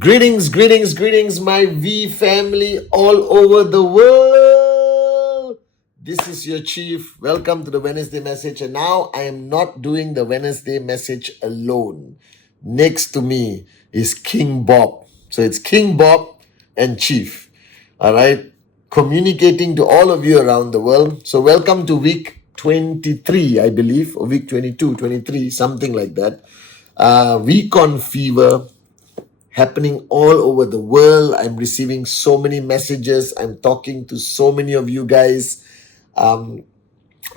Greetings, my V family all over the world. This is your chief. Welcome to the Wednesday message. And now I am not doing the Wednesday message alone. Next to me is King Bob. So it's King Bob and Chief. All right. Communicating to all of you around the world. So welcome to week 23, I believe, or week 22, 23, something like that. Week on fever happening all over the world. I'm receiving so many messages. I'm talking to so many of you guys. I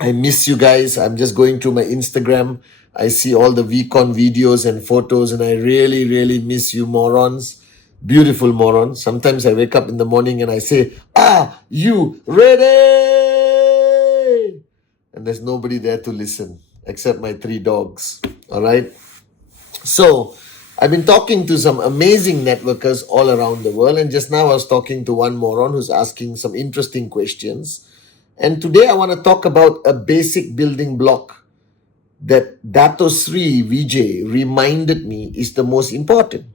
miss you guys. I'm just going through my Instagram. I see all the VCon videos and photos, and I really miss you morons. Beautiful morons. Sometimes I wake up in the morning and I say, "Are you ready?" And there's nobody there to listen except my 3 dogs. All right. So I've been talking to some amazing networkers all around the world, and just now I was talking to one moron who's asking some interesting questions. And today I want to talk about a basic building block that Dato Sri Vijay reminded me is the most important.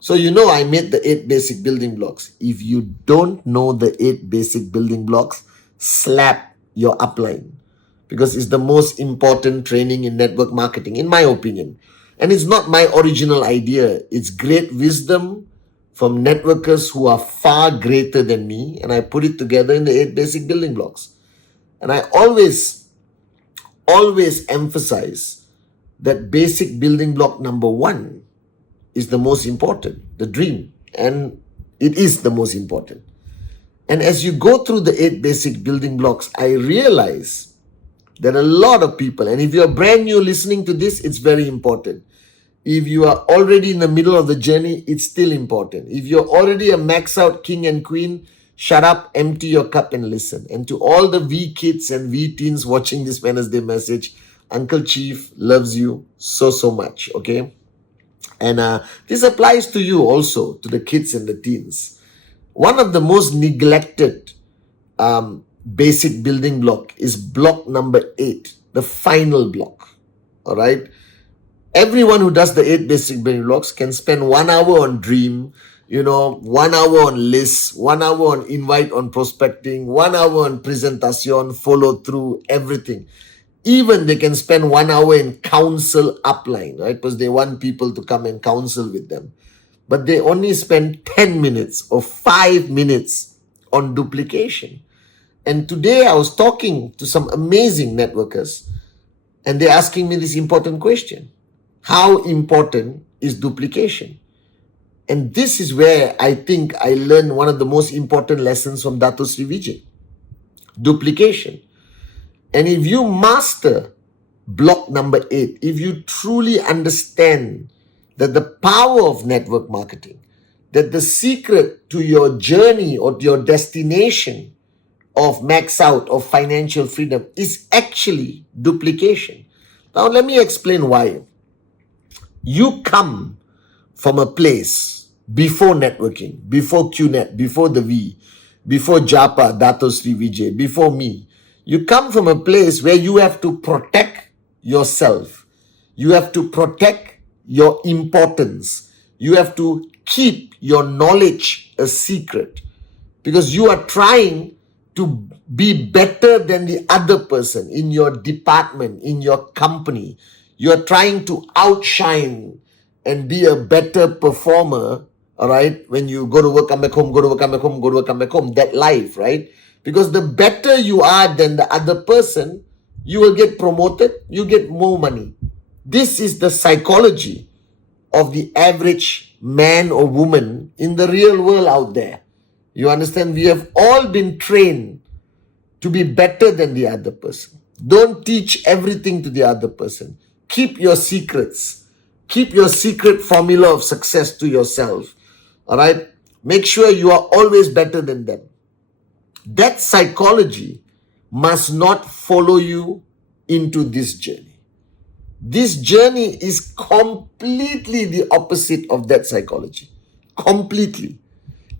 So I made the 8 basic building blocks. If you don't know the 8 basic building blocks, slap your upline, because it's the most important training in network marketing, in my opinion. And it's not my original idea. It's great wisdom from networkers who are far greater than me. And I put it together in the 8 basic building blocks. And I always emphasize that basic building block number 1 is the most important, the dream. And it is the most important. And as you go through the 8 basic building blocks, I realize that a lot of people, and if you're brand new listening to this, it's very important. If you are already in the middle of the journey, it's still important. If you're already a max out king and queen, shut up, empty your cup and listen. And to all the V kids and V teens watching this Wednesday message, Uncle Chief loves you so much, okay? And this applies to you also, to the kids and the teens. One of the most neglected basic building block is block number 8, the final block, all right? Everyone who does the 8 basic building blocks can spend 1 hour on dream, 1 hour on lists, 1 hour on invite on prospecting, 1 hour on presentation, follow through, everything. Even they can spend 1 hour in counsel upline, right? Because they want people to come and counsel with them. But they only spend 10 minutes or 5 minutes on duplication. And today I was talking to some amazing networkers, and they're asking me this important question. How important is duplication? And this is where I think I learned one of the most important lessons from Dato Sri Vijay. Duplication. And if you master block number 8, if you truly understand that the power of network marketing, that the secret to your journey or your destination of max out, of financial freedom, is actually duplication. Now let me explain why. You come from a place before networking, before QNet, before the V, before Japa, Dato Sri Vijay, before me. You come from a place where you have to protect yourself. You have to protect your importance. You have to keep your knowledge a secret, because you are trying to be better than the other person in your department, in your company. You're trying to outshine and be a better performer, all right? When you go to work, come back home, go to work, come back home, go to work, come back home, that life, right? Because the better you are than the other person, you will get promoted, you get more money. This is the psychology of the average man or woman in the real world out there. You understand? We have all been trained to be better than the other person. Don't teach everything to the other person. Keep your secrets. Keep your secret formula of success to yourself. All right? Make sure you are always better than them. That psychology must not follow you into this journey. This journey is completely the opposite of that psychology. Completely.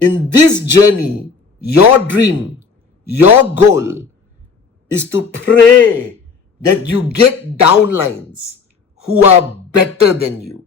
In this journey, your dream, your goal is to pray that you get downlines who are better than you.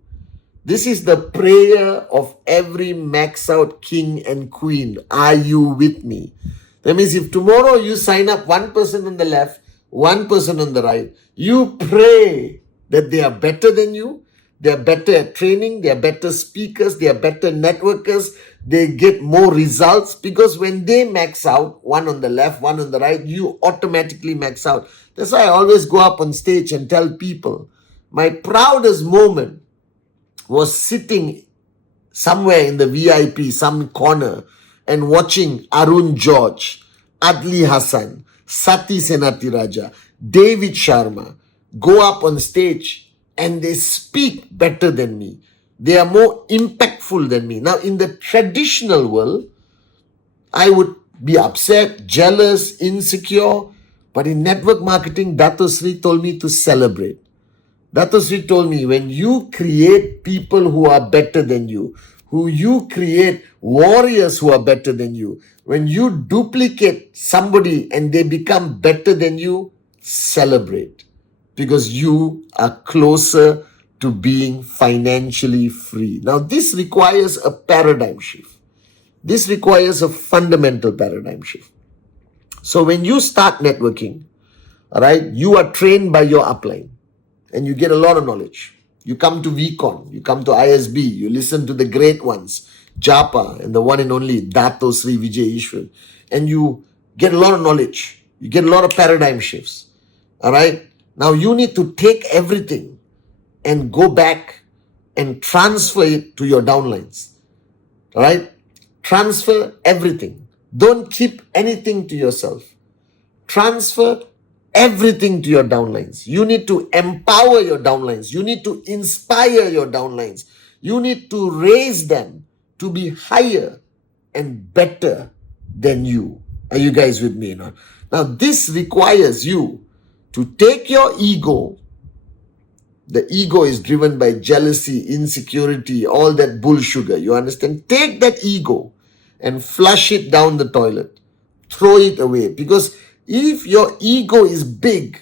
This is the prayer of every max out king and queen. Are you with me? That means if tomorrow you sign up one person on the left, one person on the right, you pray that they are better than you, they are better at training, they are better speakers, they are better networkers, they get more results, because when they max out, one on the left, one on the right, you automatically max out. That's why I always go up on stage and tell people, my proudest moment was sitting somewhere in the VIP, some corner, and watching Arun George, Adli Hassan, Sati Senathirajah, David Sharma go up on stage and they speak better than me. They are more impactful than me. Now, in the traditional world, I would be upset, jealous, insecure. But in network marketing, Dato Sri told me to celebrate. Dato Sri told me, when you create people who are better than you, you create warriors who are better than you, when you duplicate somebody and they become better than you, celebrate. Because you are closer to being financially free. Now, this requires a paradigm shift. This requires a fundamental paradigm shift. So when you start networking, all right, you are trained by your upline and you get a lot of knowledge. You come to VCon, you come to ISB, you listen to the great ones, Japa and the one and only Dato Sri Vijay Ishwar, and you get a lot of knowledge. You get a lot of paradigm shifts. All right. Now you need to take everything and go back and transfer it to your downlines. All right. Transfer everything. Don't keep anything to yourself. Transfer everything to your downlines. You need to empower your downlines. You need to inspire your downlines. You need to raise them to be higher and better than you. Are you guys with me now? Now, this requires you to take your ego. The ego is driven by jealousy, insecurity, all that bull sugar. You understand? Take that ego and flush it down the toilet. Throw it away. Because if your ego is big,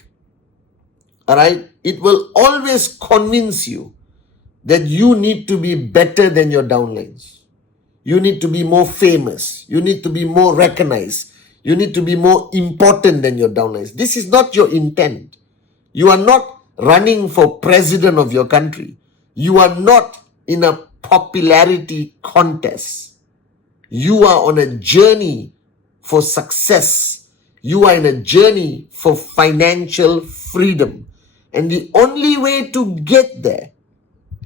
all right, it will always convince you that you need to be better than your downlines. You need to be more famous. You need to be more recognized. You need to be more important than your downlines. This is not your intent. You are not running for president of your country. You are not in a popularity contest. You are on a journey for success. You are in a journey for financial freedom. And the only way to get there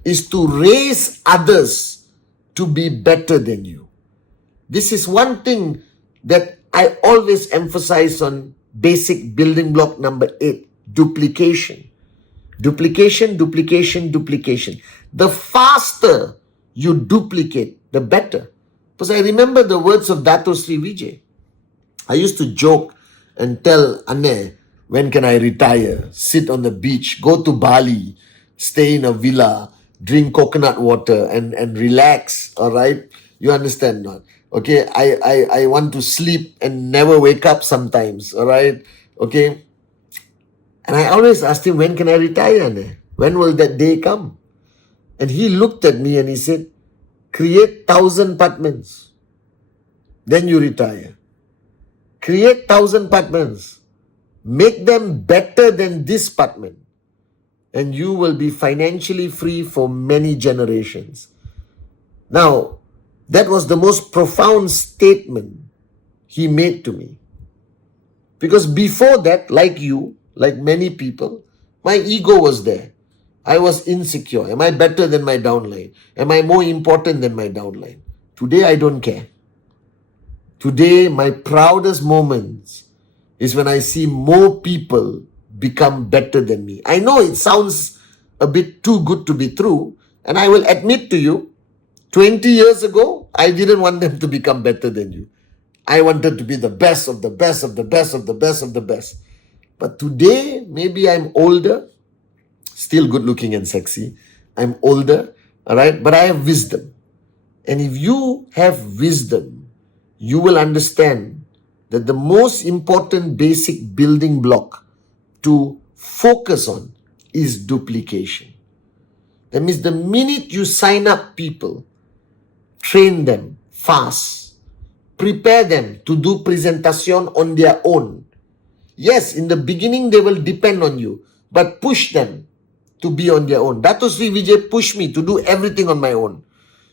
is to raise others to be better than you. This is one thing that I always emphasize on basic building block number 8, duplication. Duplication, duplication, duplication. The faster you duplicate, the better. Because I remember the words of Dato Sri Vijay. I used to joke and tell Anne, when can I retire? Sit on the beach, go to Bali, stay in a villa, drink coconut water and relax, all right? You understand not? Okay, I want to sleep and never wake up sometimes, all right? Okay? And I always asked him, when can I retire, Anne? When will that day come? And he looked at me and he said, create 1,000 apartments. Then you retire. Create 1,000 apartments. Make them better than this apartment. And you will be financially free for many generations. Now, that was the most profound statement he made to me. Because before that, like you, like many people, my ego was there. I was insecure. Am I better than my downline? Am I more important than my downline? Today, I don't care. Today, my proudest moments is when I see more people become better than me. I know it sounds a bit too good to be true, and I will admit to you, 20 years ago, I didn't want them to become better than you. I wanted to be the best of the best of the best of the best of the best. But today, maybe I'm older, still good looking and sexy. I'm older, all right, but I have wisdom. And if you have wisdom, you will understand that the most important basic building block to focus on is duplication. That means the minute you sign up people, train them fast, prepare them to do presentation on their own. Yes, in the beginning they will depend on you, but push them to be on their own. Dato Sri Vijay pushed me to do everything on my own.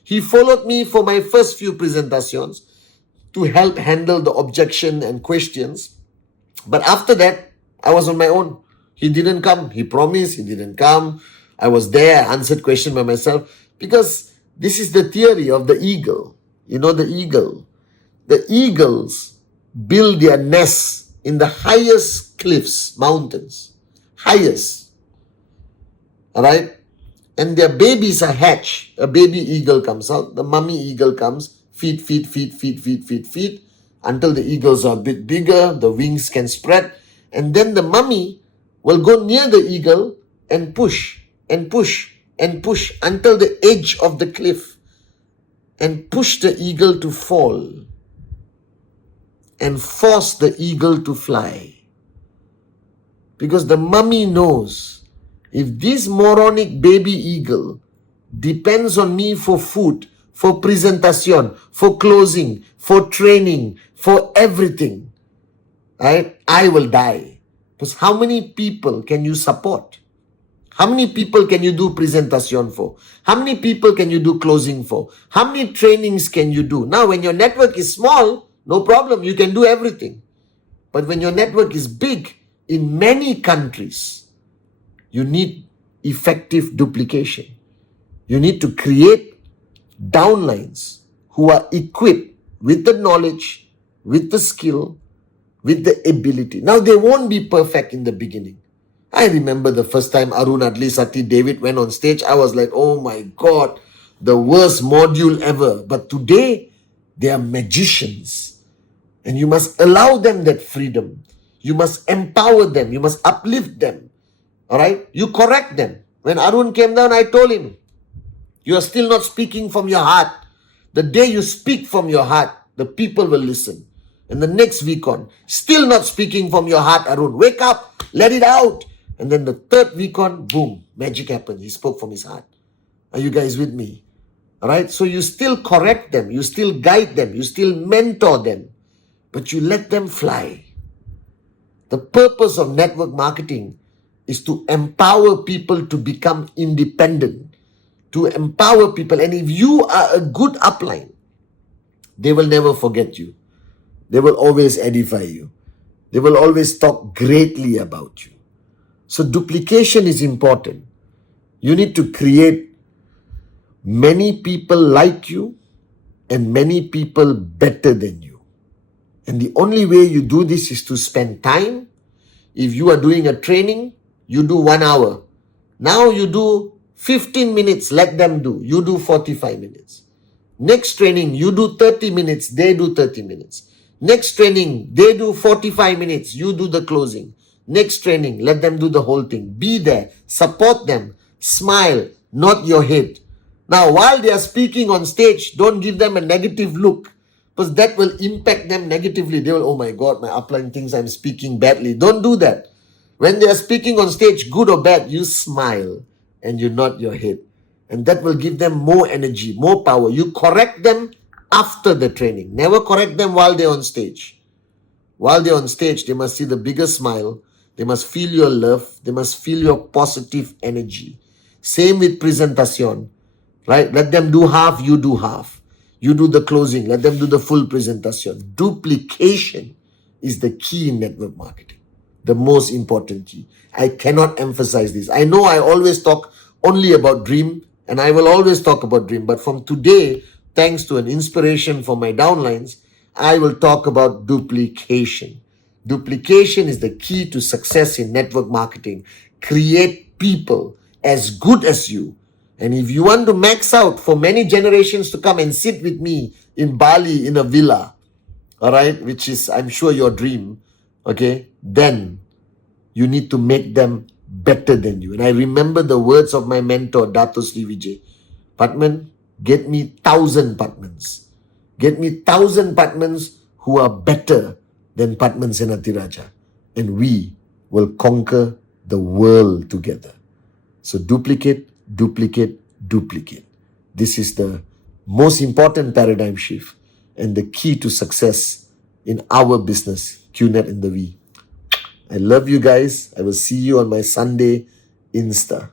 He followed me for my first few presentations to help handle the objection and questions. But after that, I was on my own. He didn't come. He promised. He didn't come. I was there. I answered questions by myself. Because this is the theory of the eagle. You know the eagle. The eagles build their nests in the highest cliffs, mountains. Highest. Alright? And their babies are hatched. A baby eagle comes out. The mummy eagle comes. Feed, until the eagles are a bit bigger. The wings can spread. And then the mummy will go near the eagle and push until the edge of the cliff and push the eagle to fall and force the eagle to fly. Because the mummy knows, if this moronic baby eagle depends on me for food, for presentation, for closing, for training, for everything, right, I will die. Because how many people can you support? How many people can you do presentation for? How many people can you do closing for? How many trainings can you do? Now, when your network is small, no problem, you can do everything. But when your network is big, in many countries, you need effective duplication. You need to create downlines who are equipped with the knowledge, with the skill, with the ability. Now, they won't be perfect in the beginning. I remember the first time Arun, Adli, Sati, David went on stage, I was like, oh my God, the worst module ever. But today, they are magicians. And you must allow them that freedom. You must empower them. You must uplift them. All right? You correct them. When Arun came down, I told him, you are still not speaking from your heart. The day you speak from your heart, the people will listen. And the next week on, still not speaking from your heart, Arun. Wake up, let it out. And then the third week on, boom, magic happened. He spoke from his heart. Are you guys with me? All right? So you still correct them. You still guide them. You still mentor them. But you let them fly. The purpose of network marketing is to empower people to become independent. To empower people. And if you are a good upline, they will never forget you. They will always edify you. They will always talk greatly about you. So duplication is important. You need to create many people like you and many people better than you. And the only way you do this is to spend time. If you are doing a training, you do 1 hour. Now you do 15 minutes, let them do. You do 45 minutes. Next training, you do 30 minutes, they do 30 minutes. Next training, they do 45 minutes, you do the closing. Next training, let them do the whole thing. Be there, support them, smile, nod your head. Now, while they are speaking on stage, don't give them a negative look, because that will impact them negatively. They will, oh my God, my upline thinks I'm speaking badly. Don't do that. When they are speaking on stage, good or bad, you smile and you nod your head. And that will give them more energy, more power. You correct them after the training. Never correct them while they're on stage. While they're on stage, they must see the bigger smile. They must feel your love. They must feel your positive energy. Same with presentation, right? Let them do half, you do half. You do the closing. Let them do the full presentation. Duplication is the key in network marketing. The most important key. I cannot emphasize this. I know I always talk only about dream, and I will always talk about dream. But from today, thanks to an inspiration from my downlines, I will talk about duplication. Duplication is the key to success in network marketing. Create people as good as you. And if you want to max out for many generations to come and sit with me in Bali in a villa, all right, which is, I'm sure, your dream, okay, then you need to make them better than you. And I remember the words of my mentor, Dato Sri Vijay. Pathman, get me 1,000 Pathmans. Get me 1,000 Pathmans who are better than Pathman Senathirajah. And we will conquer the world together. So duplicate, duplicate, duplicate. This is the most important paradigm shift and the key to success in our business, QNet and the V. I love you guys. I will see you on my Sunday Insta.